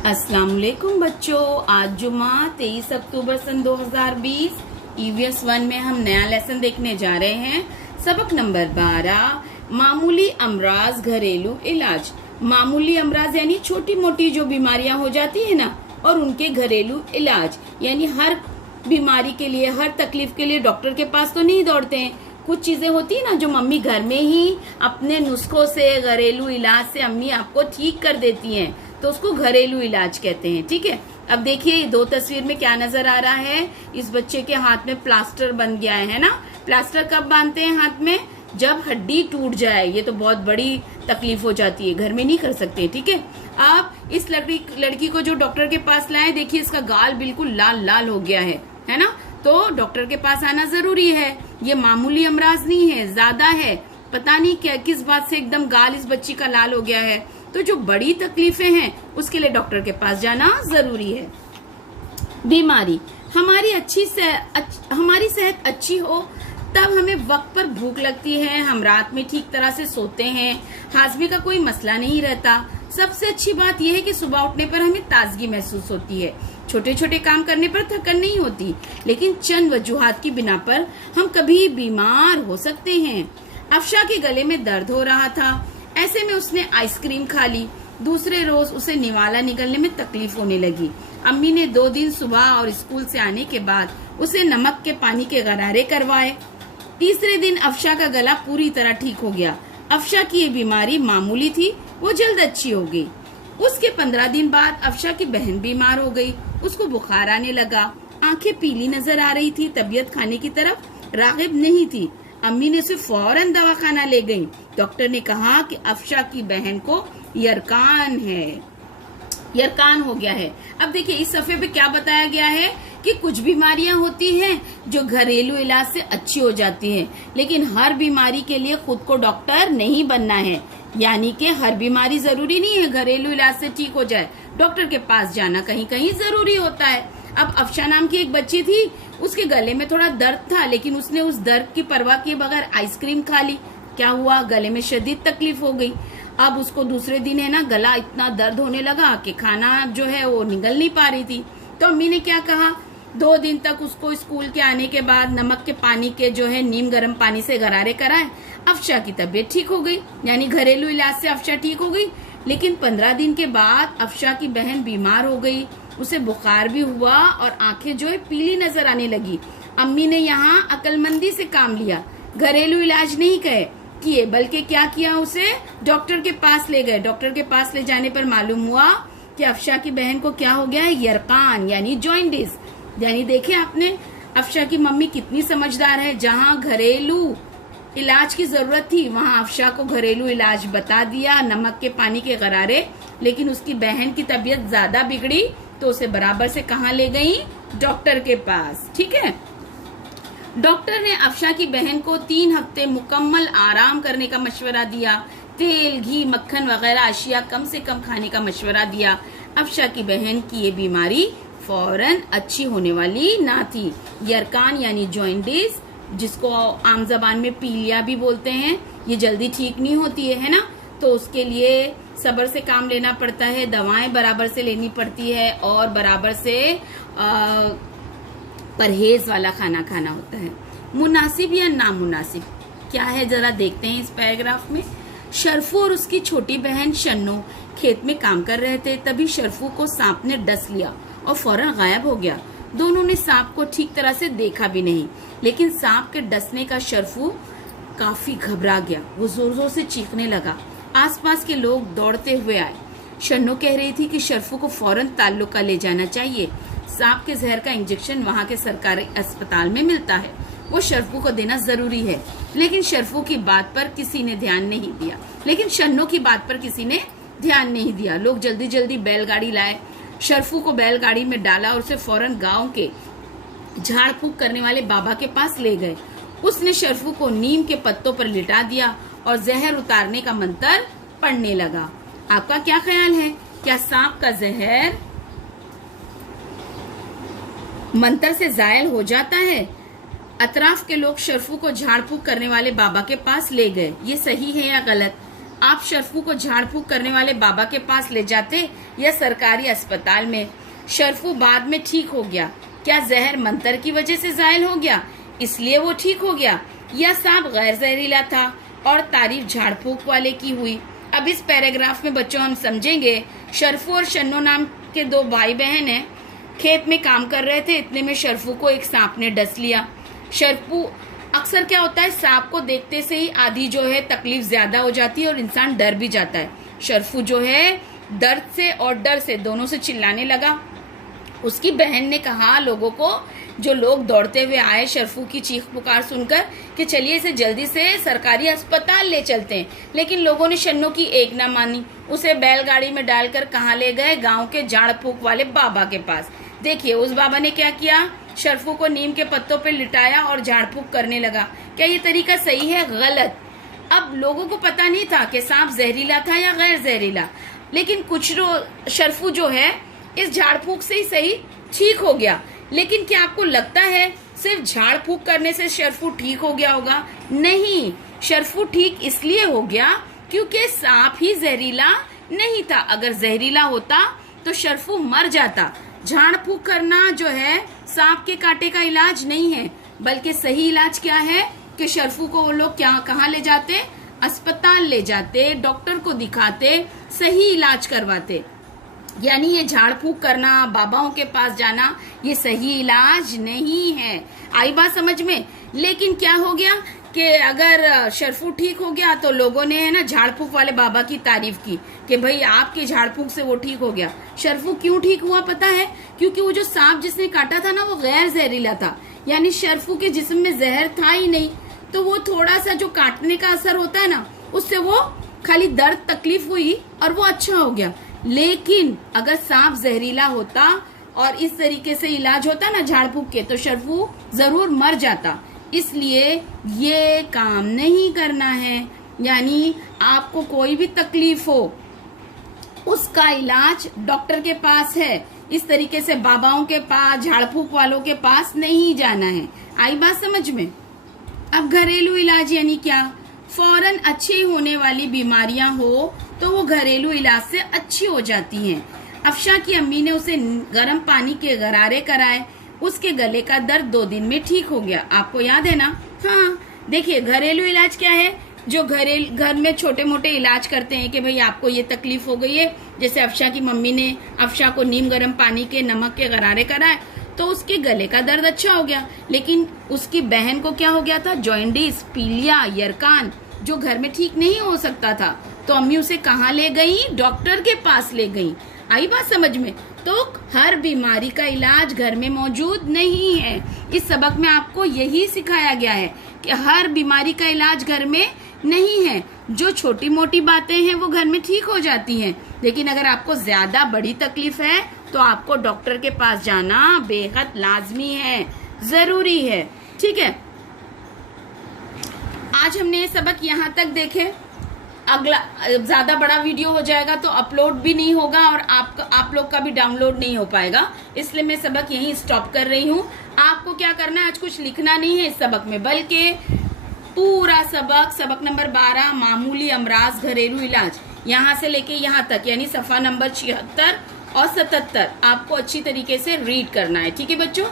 अस्सलाम वालेकुम बच्चों। आज जुमा 23 अक्टूबर सन 2020 ईवीएस 1 में हम नया लेसन देखने जा रहे हैं। सबक नंबर 12, मामूली अमराज घरेलू इलाज। मामूली अमराज यानी छोटी मोटी जो बीमारियां हो जाती है ना, और उनके घरेलू इलाज यानी हर बीमारी के लिए, हर तकलीफ के लिए डॉक्टर के पास तो नहीं दौड़ते हैं। कुछ चीजें होती है ना जो मम्मी घर में ही अपने नुस्खों से, घरेलू इलाज से अम्मी आपको ठीक कर देती हैं, तो उसको घरेलू इलाज कहते हैं। ठीक है, अब देखिए दो तस्वीर में क्या नजर आ रहा है। इस बच्चे के हाथ में प्लास्टर बन गया है ना। प्लास्टर कब बांधते हैं हाथ में? जब हड्डी टूट जाए। ये तो बहुत बड़ी तकलीफ हो जाती है, घर में नहीं कर सकते। ठीक है, आप इस लड़की को जो डॉक्टर के पास लाए, देखिए इसका गाल बिल्कुल लाल लाल हो गया है ना। तो डॉक्टर के पास आना जरूरी है। ये मामूली अमराज नहीं है, ज्यादा है। पता नहीं क्या किस बात से एकदम गाल इस बच्ची का लाल हो गया है। तो जो बड़ी तकलीफें हैं उसके लिए डॉक्टर के पास जाना जरूरी है। बीमारी, हमारी सेहत अच्छी हो तब हमें वक्त पर भूख लगती है, हम रात में ठीक तरह से सोते हैं, हाजमे का कोई मसला नहीं रहता। सबसे अच्छी बात यह है कि सुबह उठने पर हमें ताजगी महसूस होती है। छोटे छोटे काम करने पर थकन नहीं होती, लेकिन चंद वजूहात की बिना पर हम कभी बीमार हो सकते हैं। अफशा के गले में दर्द हो रहा था, ऐसे में उसने आइसक्रीम खा ली। दूसरे रोज उसे निवाला निकलने में तकलीफ होने लगी। अम्मी ने 2 दिन सुबह और स्कूल से आने के बाद उसे नमक के पानी के गरारे करवाए। तीसरे दिन अफशा का गला पूरी तरह ठीक हो गया। अफशा की ये बीमारी मामूली थी, वो जल्द अच्छी हो गई। उसके 15 दिन बाद अफशा की बहन बीमार हो गई। उसको बुखार आने लगा, आंखें पीली नजर आ रही थी, तबीयत खाने की तरफ रागिब नहीं थी। अम्मी ने उसे फौरन दवाखाना ले गई। डॉक्टर ने कहा कि अफशा की बहन को यरकान हो गया है। अब देखिए इस सफे पे क्या बताया गया है कि कुछ बीमारियां होती हैं जो घरेलू इलाज से अच्छी हो जाती हैं, लेकिन हर बीमारी के लिए खुद को डॉक्टर नहीं बनना है। यानी कि हर बीमारी जरूरी नहीं है घरेलू इलाज से ठीक हो जाए, डॉक्टर के पास जाना कहीं कहीं जरूरी होता है। अब अफशा नाम की एक बच्ची थी, उसके गले में थोड़ा दर्द था, लेकिन उसने उस दर्द की परवाह किए बगैर आइसक्रीम खा ली। क्या हुआ? गले में शदीद तकलीफ हो गई। अब उसको दूसरे दिन है ना गला इतना दर्द होने लगा कि खाना जो है वो निगल नहीं पा रही थी। तो अम्मी ने क्या कहा, 2 दिन तक उसको स्कूल के आने के बाद नमक के पानी के जो है नीम गर्म पानी से गरारे कराए। अफशा की तबीयत ठीक हो गई, यानी घरेलू इलाज से अफशा ठीक हो गई। लेकिन 15 दिन के बाद अफशा की बहन बीमार हो गई, उसे बुखार भी हुआ और आंखें जो है पीली नजर आने लगी। अम्मी ने यहाँ अक्लमंदी से काम लिया, घरेलू इलाज नहीं किए, बल्कि क्या किया, उसे डॉक्टर के पास ले गए। डॉक्टर के पास ले जाने पर मालूम हुआ कि अफशा की बहन को क्या हो गया है, यरकान यानी जॉइंटिस। यानी देखे आपने अफशा की मम्मी कितनी समझदार है। जहाँ घरेलू इलाज की जरूरत थी वहाँ अफशा को घरेलू इलाज बता दिया, नमक के पानी के गरारे। लेकिन उसकी बहन की तबीयत ज्यादा बिगड़ी तो उसे बराबर से कहाँ ले गई? डॉक्टर के पास। ठीक है, डॉक्टर ने अफशा की बहन को 3 हफ्ते मुकम्मल आराम करने का मशवरा दिया। तेल, घी, मक्खन वगैरह अशिया कम से कम खाने का मशवरा दिया। अफशा की बहन की ये बीमारी फौरन अच्छी होने वाली ना थी। यरकान यानी जॉइंटिस, जिसको आम जबान में पीलिया भी बोलते हैं, ये जल्दी ठीक नहीं होती है ना। तो उसके लिए सब्र से काम लेना पड़ता है, दवाएं बराबर से लेनी पड़ती है और बराबर से परहेज वाला खाना खाना होता है। मुनासिब या नामुनासिब क्या है जरा देखते हैं इस पैराग्राफ में। शरफू और उसकी छोटी बहन शन्नो खेत में काम कर रहे थे, तभी शरफू को सांप ने डस लिया और फौरन गायब हो गया। दोनों ने सांप को ठीक तरह से देखा भी नहीं, लेकिन सांप के डसने का शरफू काफी घबरा गया। वो जोर जोर से चीखने लगा। आसपास के लोग दौड़ते हुए आए। शन्नो कह रही थी कि शरफू को फौरन ताल्लुका ले जाना चाहिए। सांप के जहर का इंजेक्शन वहाँ के सरकारी अस्पताल में मिलता है, वो शरफू को देना जरूरी है। लेकिन शरफू की बात पर किसी ने ध्यान नहीं दिया। लेकिन शन्नो की बात पर किसी ने ध्यान नहीं दिया। लोग जल्दी जल्दी बैलगाड़ी लाए, शरफू को बैलगाड़ी में डाला और उसे फौरन गांव के झाड़ फूक करने वाले बाबा के पास ले गए। उसने शरफू को नीम के पत्तों पर लिटा दिया और जहर उतारने का मंत्र पढ़ने लगा। आपका क्या ख्याल है, क्या सांप का जहर मंत्र से जायल हो जाता है? अतराफ के लोग शरफू को झाड़ फूक करने वाले बाबा के पास ले गए। ये सही है या गलत? आप शर्फू को झाड़ फूक करने वाले बाबा के पास ले जाते या सरकारी अस्पताल में? शर्फू बाद में ठीक हो गया। क्या जहर मंतर की वजह से जायल हो गया इसलिए वो ठीक हो गया, या सांप गैर जहरीला था और तारीफ झाड़ फूक वाले की हुई? अब इस पैराग्राफ में बच्चों हम समझेंगे, शर्फू और शन्नो नाम के दो भाई बहन हैं, खेत में काम कर रहे थे। इतने में शर्फू को एक सांप ने डस लिया। शर्फू अक्सर क्या होता है, सांप को देखते से ही आधी जो है तकलीफ ज्यादा हो जाती है और इंसान डर भी जाता है। शर्फू जो है दर्द से और डर से दोनों से चिल्लाने लगा। उसकी बहन ने कहा लोगों को, जो लोग दौड़ते हुए आए शर्फू की चीख पुकार सुनकर, कि चलिए इसे जल्दी से सरकारी अस्पताल ले चलते हैं। लेकिन लोगों ने शन्नो की एक ना मानी। उसे बैलगाड़ी में डालकर कहाँ ले गए? गांव के झाड़ फूक वाले बाबा के पास। देखिए उस बाबा ने क्या किया, शर्फू को नीम के पत्तों पे लिटाया और झाड़ फूक करने लगा। क्या ये तरीका सही है? गलत। अब लोगों को पता नहीं था कि सांप जहरीला था या गैर जहरीला, लेकिन कुछ शर्फू जो है इस झाड़ फूक से ही सही ठीक हो गया। लेकिन क्या आपको लगता है सिर्फ झाड़ फूक करने से शर्फू ठीक हो गया होगा? नहीं, शर्फू ठीक इसलिए हो गया क्योंकि सांप ही जहरीला नहीं था। अगर जहरीला होता तो शर्फू मर जाता। झाड़ फूक करना जो है सांप के कांटे का इलाज नहीं है, बल्कि सही इलाज क्या है कि शर्फू को वो लोग कहाँ ले जाते? अस्पताल ले जाते, डॉक्टर को दिखाते, सही इलाज करवाते। यानी ये झाड़ फूक करना, बाबाओं के पास जाना, ये सही इलाज नहीं है। आई बात समझ में? लेकिन क्या हो गया कि अगर शर्फू ठीक हो गया तो लोगों ने है ना झाड़ फूक वाले बाबा की तारीफ की कि भाई आपके झाड़ फूक से वो ठीक हो गया। शर्फू क्यों ठीक हुआ पता है? क्योंकि वो जो सांप जिसने काटा था ना वो गैर जहरीला था, यानी शर्फू के जिस्म में जहर था ही नहीं। तो वो थोड़ा सा जो काटने का असर होता है ना, उससे वो खाली दर्द तकलीफ हुई और वो अच्छा हो गया। लेकिन अगर सांप जहरीला होता और इस तरीके से इलाज होता ना झाड़ फूक के, तो शर्फू जरूर मर जाता। इसलिए ये काम नहीं करना है। यानी आपको कोई भी तकलीफ हो उसका इलाज डॉक्टर के पास है, इस तरीके से बाबाओं के पास, झाड़ फूक वालों के पास नहीं जाना है। आई बात समझ में? अब घरेलू इलाज यानी क्या? फौरन अच्छी होने वाली बीमारियां हो तो वो घरेलू इलाज से अच्छी हो जाती हैं। अफशा की अम्मी ने उसे गर्म पानी के गरारे कराए, उसके गले का दर्द 2 दिन में ठीक हो गया। आपको याद है ना? हाँ, देखिए घरेलू इलाज क्या है? जो घर में छोटे मोटे इलाज करते हैं कि भाई आपको ये तकलीफ हो गई है। जैसे अफशा की मम्मी ने अफशा को नीम गर्म पानी के नमक के गरारे कराए तो उसके गले का दर्द अच्छा हो गया। लेकिन उसकी बहन को क्या हो गया था? जॉइंडिस, पीलिया, यरकान, जो घर में ठीक नहीं हो सकता था। तो अम्मी उसे कहाँ ले गई? डॉक्टर के पास ले गई। आई बात समझ में? तो हर बीमारी का इलाज घर में मौजूद नहीं है। इस सबक में आपको यही सिखाया गया है कि हर बीमारी का इलाज घर में नहीं है। जो छोटी मोटी बातें हैं वो घर में ठीक हो जाती हैं, लेकिन अगर आपको ज्यादा बड़ी तकलीफ है तो आपको डॉक्टर के पास जाना बेहद लाजमी है, जरूरी है। ठीक है, आज हमने ये सबक यहाँ तक देखे। अगला ज्यादा बड़ा वीडियो हो जाएगा तो अपलोड भी नहीं होगा और आप लोग का भी डाउनलोड नहीं हो पाएगा, इसलिए मैं सबक यहीं स्टॉप कर रही हूँ। आपको क्या करना है, आज कुछ लिखना नहीं है इस सबक में, बल्कि पूरा सबक नंबर 12 मामूली अमराज घरेलू इलाज, यहाँ से लेके यहाँ तक यानी सफा नंबर 76 और 77 आपको अच्छी तरीके से रीड करना है। ठीक है बच्चों?